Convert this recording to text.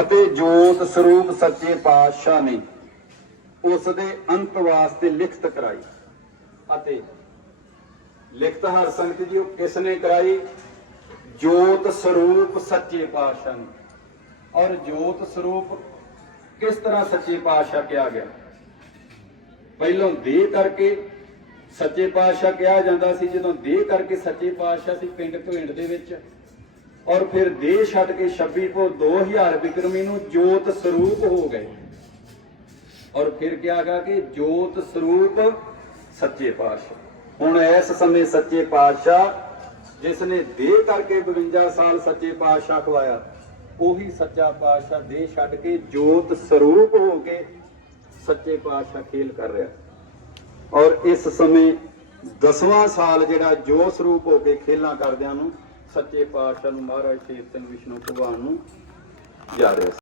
ਅਤੇ ਜੋਤ ਸਰੂਪ ਸੱਚੇ ਪਾਤਸ਼ਾਹ ਨੇ ਉਸ ਦੇ ਅੰਤ ਵਾਸਤੇ ਲਿਖਤ ਕਰਾਈ। ਅਤੇ ਲਿਖਤ ਹਰ ਸੰਗਤ ਜੀ, ਉਹ ਕਿਸ ਨੇ ਕਰਾਈ? ਜੋਤ ਸਰੂਪ ਸੱਚੇ ਪਾਤਸ਼ਾਹ ਨੇ। ਔਰ ਜੋਤ ਸਰੂਪ ਕਿਸ ਤਰ੍ਹਾਂ ਸੱਚੇ ਪਾਤਸ਼ਾਹ ਕਿਹਾ ਗਿਆ? ਪਹਿਲੋਂ ਦੇਹ ਕਰਕੇ ਸੱਚੇ ਪਾਤਸ਼ਾਹ ਕਿਹਾ ਜਾਂਦਾ ਸੀ, ਜਦੋਂ ਦੇਹ ਕਰਕੇ ਸੱਚੇ ਪਾਤਸ਼ਾਹ ਸੀ ਪਿੰਡ ਘਵਿੰਡ ਦੇ ਵਿੱਚ ਔਰ ਫਿਰ ਦੇਹ ਛੱਡ ਕੇ 26 ਕੋ 2000 ਬਿਕਰਮੀ ਨੂੰ ਜੋਤ ਸਰੂਪ ਹੋ ਗਏ। ਔਰ ਫਿਰ ਕਿਹਾ ਗਿਆ ਕਿ ਜੋਤ ਸਰੂਪ ਸੱਚੇ ਪਾਤਸ਼ਾਹ। ਹੁਣ ਇਸ ਸਮੇਂ ਸੱਚੇ ਪਾਤਸ਼ਾਹ, ਜਿਸ ਨੇ ਦੇਹ ਕਰਕੇ 52 ਸਾਲ ਸੱਚੇ ਪਾਤਸ਼ਾਹ ਖਵਾਇਆ, ਉਹੀ ਸੱਚਾ ਪਾਤਸ਼ਾਹ ਦੇਹ ਛੱਡ ਕੇ ਜੋਤ ਸਰੂਪ ਹੋ ਕੇ ਸੱਚੇ ਪਾਤਸ਼ਾਹ ਖੇਲ ਕਰ ਰਿਹਾ। ਔਰ ਇਸ ਸਮੇਂ ਦਸਵਾਂ ਸਾਲ ਜਿਹੜਾ ਜੋਤ ਸਰੂਪ ਹੋ ਕੇ ਖੇਲਾਂ ਕਰਦਿਆਂ ਨੂੰ ਸੱਚੇ ਪਾਤਸ਼ਾਹ ਨੂੰ ਮਹਾਰਾਜ ਸ਼ੇਰ ਸਿੰਘ ਵਿਸ਼ਨੂੰ ਭਗਵਾਨ ਨੂੰ ਜਾ ਰਿਹਾ ਸੀ